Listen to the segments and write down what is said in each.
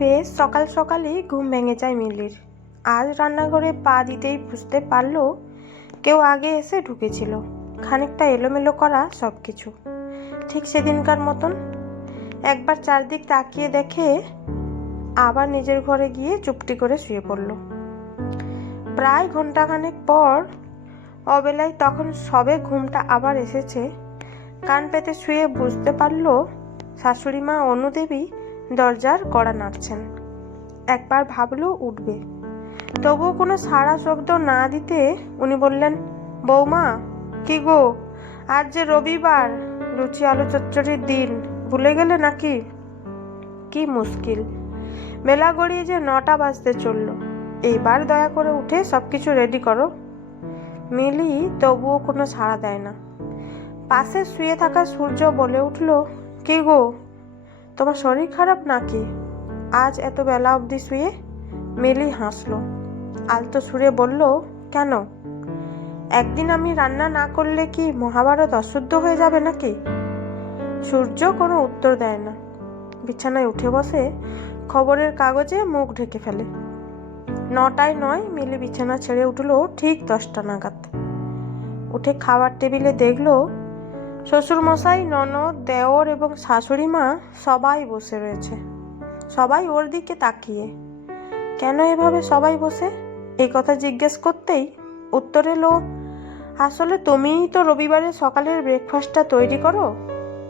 বেশ সকাল সকালই ঘুম ভেঙে যায় মিলির। আজ রান্নাঘরে পা দিতেই বুঝতে পারলো কেউ আগে এসে ঢুকেছিল। খানিকটা এলোমেলো করা সব কিছু, ঠিক সেদিনকার মতন। একবার চারদিক তাকিয়ে দেখে আবার নিজের ঘরে গিয়ে চুপটি করে শুয়ে পড়ল। প্রায় ঘন্টাখানেক পর অবেলায়, তখন সবে ঘুমটা আবার এসেছে, কান পেতে শুয়ে বুঝতে পারল শাশুড়ি মা অনুদেবী দরজার কড়া নাড়ছেন। একবার ভাবলো উঠবে, তবুও কোনো সাড়া শব্দ না দিতে উনি বললেন, বৌমা, কি গো, আজ যে রবিবার, লুচি আলু চচ্চড়ির দিন, ভুলে গেলে নাকি? কি মুশকিল, বেলা গড়িয়ে যে 9টা বাজতে চললো। এইবার দয়া করে উঠে সবকিছু রেডি করো। মিলি তবুও কোনো সাড়া দেয় না। পাশে শুয়ে থাকা সূর্য বলে উঠল, কি গো, তোমার শরীর খারাপ নাকি আজ এত বেলা অবধি শুয়ে? মিলি হাসলো, আলতো সুরে বলল, কেন, একদিন আমি রান্না না করলে কি মহাভারত অশুদ্ধ হয়ে যাবে নাকি? সূর্য কোনো উত্তর দেয় না। বিছানায় উঠে বসে খবরের কাগজে মুখ ঢেকে ফেলে। 9টায় নয়, মিলি বিছানা ছেড়ে উঠলো ঠিক 10টা নাগাদ। উঠে খাবার টেবিলে দেখলো শ্বশুরমশাই, ননদ, দেওর এবং শাশুড়ি মা সবাই বসে রয়েছে। সবাই ওর দিকে তাকিয়ে। কেন এভাবে সবাই বসে, এই কথা জিজ্ঞেস করতেই উত্তর এলো, আসলে তুমিই তো রবিবারে সকালের ব্রেকফাস্টটা তৈরি করো,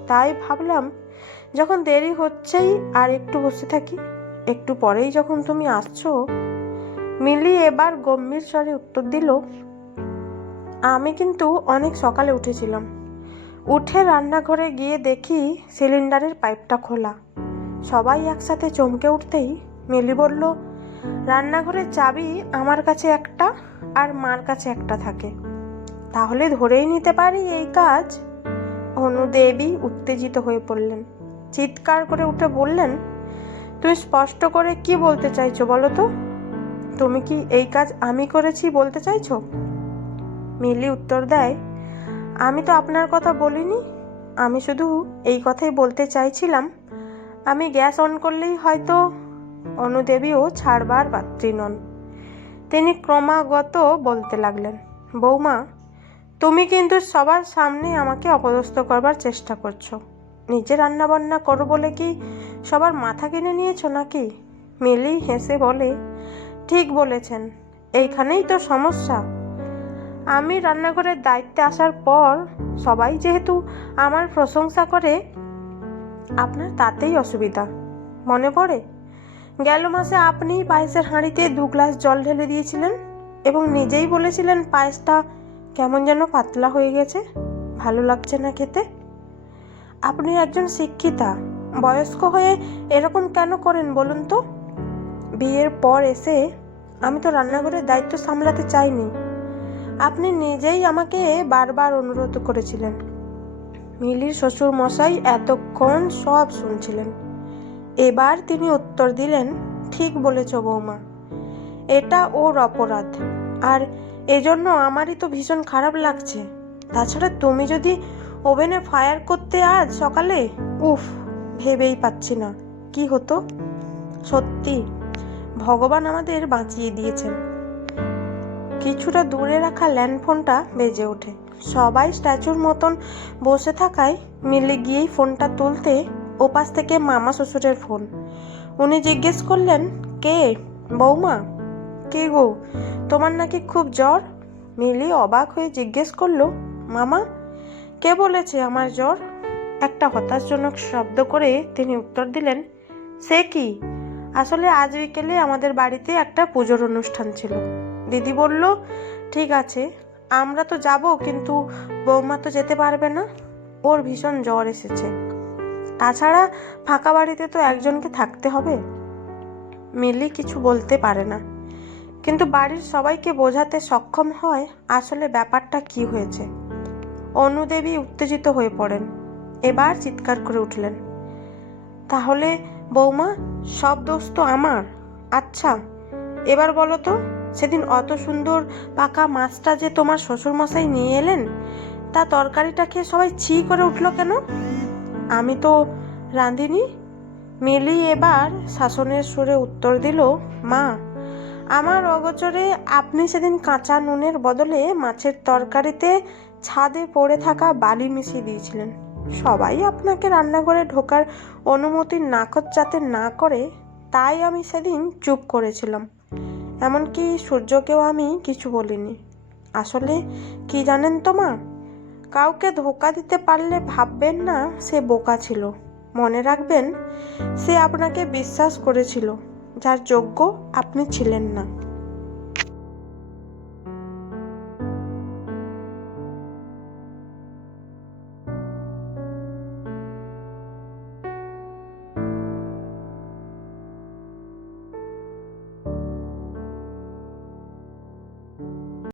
তাই ভাবলাম যখন দেরি হচ্ছেই আর একটু বসে থাকি, একটু পরেই যখন তুমি আসছো। মিলি এবার গম্ভীর স্বরে উত্তর দিল, আমি কিন্তু অনেক সকালে উঠেছিলাম। উঠে রান্নাঘরে গিয়ে দেখি সিলিন্ডারের পাইপটা খোলা। সবাই একসাথে চমকে উঠতেই মিলি বলল, রান্নাঘরের চাবি আমার কাছে একটা আর মার কাছে একটা থাকে, তাহলে ধরেই নিতে পারি এই কাজ। অনুদেবী উত্তেজিত হয়ে পড়লেন, চিৎকার করে উঠে বললেন, তুমি স্পষ্ট করে কি বলতে চাইছো বলো তো? তুমি কি এই কাজ আমি করেছি বলতে চাইছো? মিলি উত্তর দেয়, আমি তো আপনার কথা বলিনি, আমি শুধু এই কথাই বলতে চাইছিলাম আমি গ্যাস অন করলেই হয়তো। অনুদেবীও ছাড়বার পাত্রী নন। তিনি ক্রমাগত বলতে লাগলেন, বৌমা, তুমি কিন্তু সবার সামনে আমাকে অপদস্থ করবার চেষ্টা করছো। নিজে রান্নাবান্না করো বলে কি সবার মাথা কিনে নিয়েছো নাকি? মিলি হেসে বলে, ঠিক বলেছেন, এইখানেই তো সমস্যা। আমি রান্নাঘরের দায়িত্বে আসার পর সবাই যেহেতু আমার প্রশংসা করে, আপনার তাতেই অসুবিধা। মনে পড়ে গেল মাসে আপনি পায়েসের হাঁড়িতে 2 গ্লাস জল ঢেলে দিয়েছিলেন এবং নিজেই বলেছিলেন পায়েসটা কেমন যেন পাতলা হয়ে গেছে, ভালো লাগছে না খেতে। আপনি একজন শিক্ষিতা, বয়স্ক হয়ে এরকম কেন করেন বলুন তো? বিয়ের পর এসে আমি তো রান্নাঘরের দায়িত্ব সামলাতে চাইনি, আপনি নিজেই আমাকে বারবার অনুরোধ করেছিলেন। মিলির শ্বশুর মশাই এতক্ষণ সব শুনছিলেন। এবার তিনি উত্তর দিলেন, ঠিক বলেছ বৌমা, এটা ওর অপরাধ, আর এজন্য আমারই তো ভীষণ খারাপ লাগছে। তাছাড়া তুমি যদি ওভেনে ফায়ার করতে আজ সকালে, উফ, ভেবেই পাচ্ছি না কি হতো। সত্যি ভগবান আমাদের বাঁচিয়ে দিয়েছেন। কিছুটা দূরে রাখা ল্যান্ডফোনটা বেজে ওঠে। সবাই স্ট্যাচুর মতন বসে থাকায় মিলে গিয়েই ফোনটা তুলতে ওপাশ থেকে মামা শ্বশুরের ফোন। উনি জিজ্ঞেস করলেন, কে? বৌমা, কে গো, তোমার নাকি খুব জ্বর? মিলি অবাক হয়ে জিজ্ঞেস করলো, মামা, কে বলেছে আমার জ্বর? একটা হতাশজনক শব্দ করে তিনি উত্তর দিলেন, সে কি, আসলে আজ বিকেলে আমাদের বাড়িতে একটা পুজোর অনুষ্ঠান ছিল। দিদি বলল, ঠিক আছে আমরা তো যাব, কিন্তু বৌমা তো যেতে পারবে না, ওর ভীষণ জ্বর এসেছে। তাছাড়া ফাঁকা বাড়িতে তো একজনকে থাকতে হবে। মিলি কিছু বলতে পারে না, কিন্তু বাড়ির সবাইকে বোঝাতে সক্ষম হয় আসলে ব্যাপারটা কি হয়েছে। অনুদেবী উত্তেজিত হয়ে পড়েন, এবার চিৎকার করে উঠলেন, তাহলে বৌমা সব দোষ তো আমার? আচ্ছা এবার বলো তো, সেদিন অত সুন্দর পাকা মাছটা যে তোমার শ্বশুরমশাই নিয়ে এলেন, তা তরকারিটা খেয়ে সবাই ছি করে উঠলো কেন? আমি তো রাঁধিনি। মিলি এবার শাসনের সুরে উত্তর দিল, মা, আমার অগোচরে আপনি সেদিন কাঁচা নুনের বদলে মাছের তরকারিতে ছাদে পড়ে থাকা বালি মিশিয়ে দিয়েছিলেন। সবাই আপনাকে রান্নাঘরে ঢোকার অনুমতি নাকচ যাতে না করে, তাই আমি সেদিন চুপ করেছিলাম। এমনকি সূর্যকেও আমি কিছু বলিনি। আসলে কি জানেন তো মা, কাউকে ধোকা দিতে পারলে ভাববেন না সে বোকা ছিল, মনে রাখবেন সে আপনাকে বিশ্বাস করেছিল, যার যোগ্য আপনি ছিলেন না।